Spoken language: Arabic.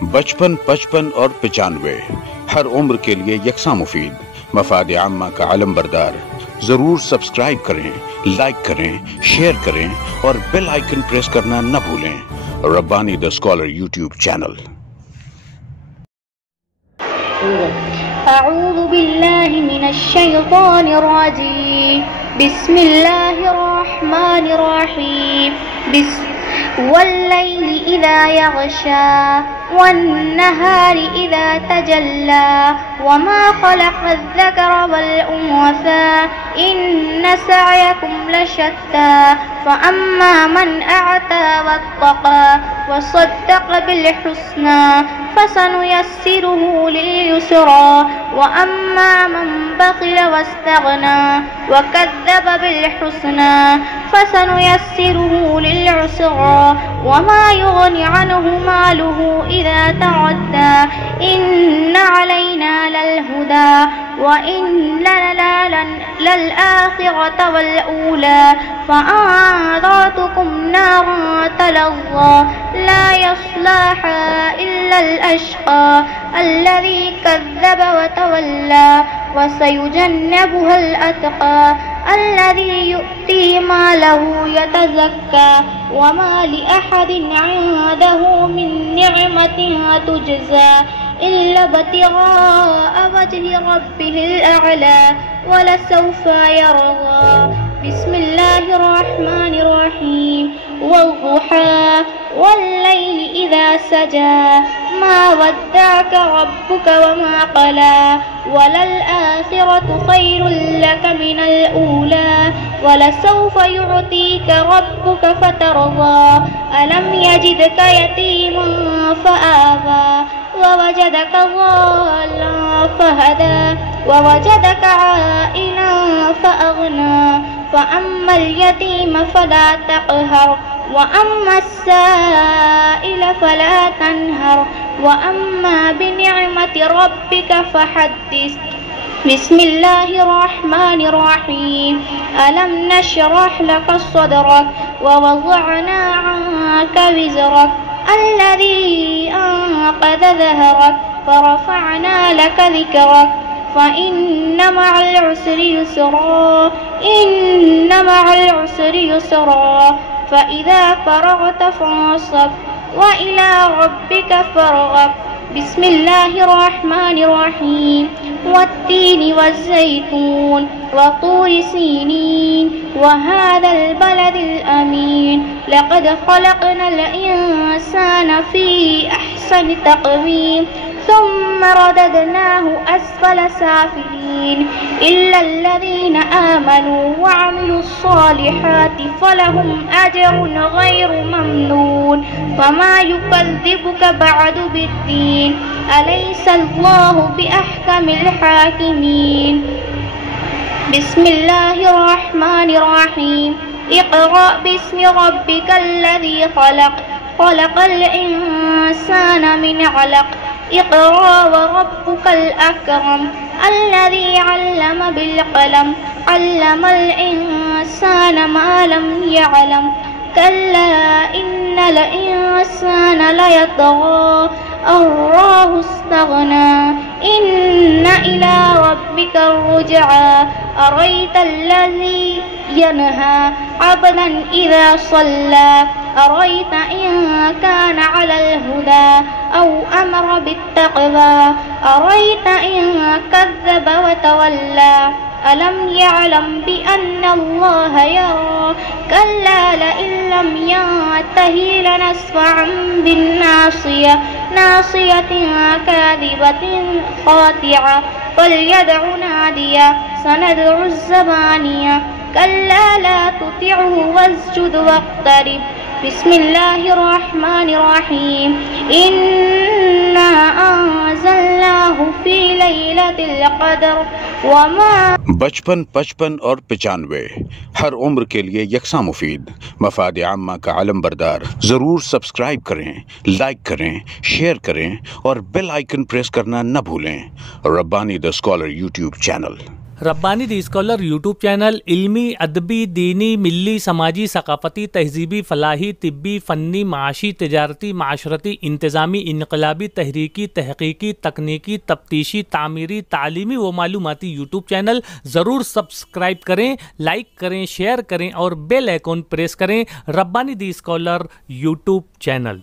55, 55 और 95 हर उम्र के लिए यकसा मुफीद, मफाद आम्मा का अलम बरदार। जरूर सब्सक्राइब करें, लाइक करें, शेयर करें और बेल आइकन प्रेस करना न भूलें। Rabbani the scholar YouTube channel. अऊज़ु बिल्लाहि मिनश शैतानिर रजीम। बिस्मिल्लाहिर रहमानिर रहीम। वल्लैलि इज़ा यग़शा वन्नहारि इज़ा तजल्ला वमा खलक़ज़ ज़करा वल उन्सा इन्न सअयकुम लशत्ता फ़अम्मा मन अअता वत्तक़ा वसद्दक़ बिलहुस्ना फसनुयस्सिरुहु लिलयुस्रा वअम्मा मन बख़िल वस्तग़ना वकज़्ज़ब बिलहुस्ना फसनुयस्सिरुहु लिलउस्रा वमा युग़नि अन्हु मालुहु इज़ा तग़द्दा इन्न अलैना ललहुदा वइन्न लना ललआखिरत वलऊला फ़अन्ज़रतुकुम नारन तलज़्ज़ा ला यस्लाहा इल्लल अश्क़ा अल्लज़ी कज़्ज़ब वतवल्ला वसयुजन्नबुहल अत्क़ा अल्लज़ी यु'ती मालहु यतज़क्का वमा लिअहदिन इंदहु मिन निअमतिन तुजज़ा इल्ला इब्तिग़ाअ वज्हि रब्बिहिल अअला वलसौफ़ यरज़ा। बिस्मिल्लाहिर रहमानिर रहीम। वद्दुहा वल्लैलि इज़ा सजा मा वद्दअक रब्बुक वमा क़ला वललआखिरतु खैरुल लक मिनल ऊला वलसौफ़ यु'तीक रब्बुक फतरज़ा अलम यजिदक यतीमन फ़आवा ववजदक ज़ाल्लन फ़हदा ववजदक आइलन फ़अग़ना फ़अम्मल यतीम फला तक़हर वअम्मा अस्साइल फला तन्हर वअम्मा बिनिअमति रब्बिक फहद्दिस। बिस्मिल्लाहिर रहमानिर रहीम। अलम नशरह लक सदरक ववज़अना अन्क विज़रक अल्लज़ी अन्क़ज़ ज़हरक फ़रफ़अना लक ज़िक्रक फ़इन्न मअल उसरि युस्रा इन्न मअल उसरि युस्रा फ़इज़ा फ़रग़त फ़ंसब वइला रब्बिक फ़रग़ब। बिस्मिल्लाहिर रहमानिर रहीम। वत्तीनि वज़्ज़ैतून वतूरि सीनीन वहाज़ल बलदिल अमीन लक़द ख़लक़नल इंसान फ़ी अहसनि तक़वीम ثم رددناه أسفل سافلين إلا الذين آمنوا وعملوا الصالحات فلهم أجر غير ممنون فما يكذبك بعد بالدين أليس الله بأحكم الحاكمين. بسم الله الرحمن الرحيم. اقرأ باسم ربك الذي خلق خلق الإنسان من علق اقرأ وربك الأكرم الذي علم بالقلم علم الإنسان ما لم يعلم كلا إن الإنسان ليطغى أن رآه استغنى إن إلى ربك الرجعى أرأيت الذي ينهى عبدا إذا صلى أرأيت إن كان على الهدى أو أمر بالتقوى أرأيت إن كذب وتولى ألم يعلم بأن الله يرى كلا لئن لم ينته لنسفعا بالناصية ناصية كاذبة خاطعة فليدع ناديا سندع الزبانية كلا لا تطعه واسجد واقترب. بسم الله الرحمن الرحيم. إنا أنزلناه في ليلة القدر वमा 55, 55 और 95 हर उम्र के लिए यकसा मुफीद, मफाद आम्मा का अलम बरदार। जरूर सब्सक्राइब करें, लाइक करें, शेयर करें और बेल आइकन प्रेस करना न भूलें। Rabbani the scholar YouTube channel. Rabbani the scholar YouTube channel इल्मी, अदबी, दीनी, मिली, समाजी, सकाफती, तहजीबी, फलाही, तिब्बी, फ़न्नी, माशी, तिजारती, माशरती, इंतज़ामी, इनकलाबी, तहरीकी, तहकीकी, तकनीकी, तफ्तीशी, तामीरी, तालीमी व मालूमाती यूट्यूब चैनल ज़रूर सब्सक्राइब करें, लाइक करें, शेयर करें और बेल आइकॉन प्रेस करें। रब्बानी दी स्कॉलर यूट्यूब चैनल।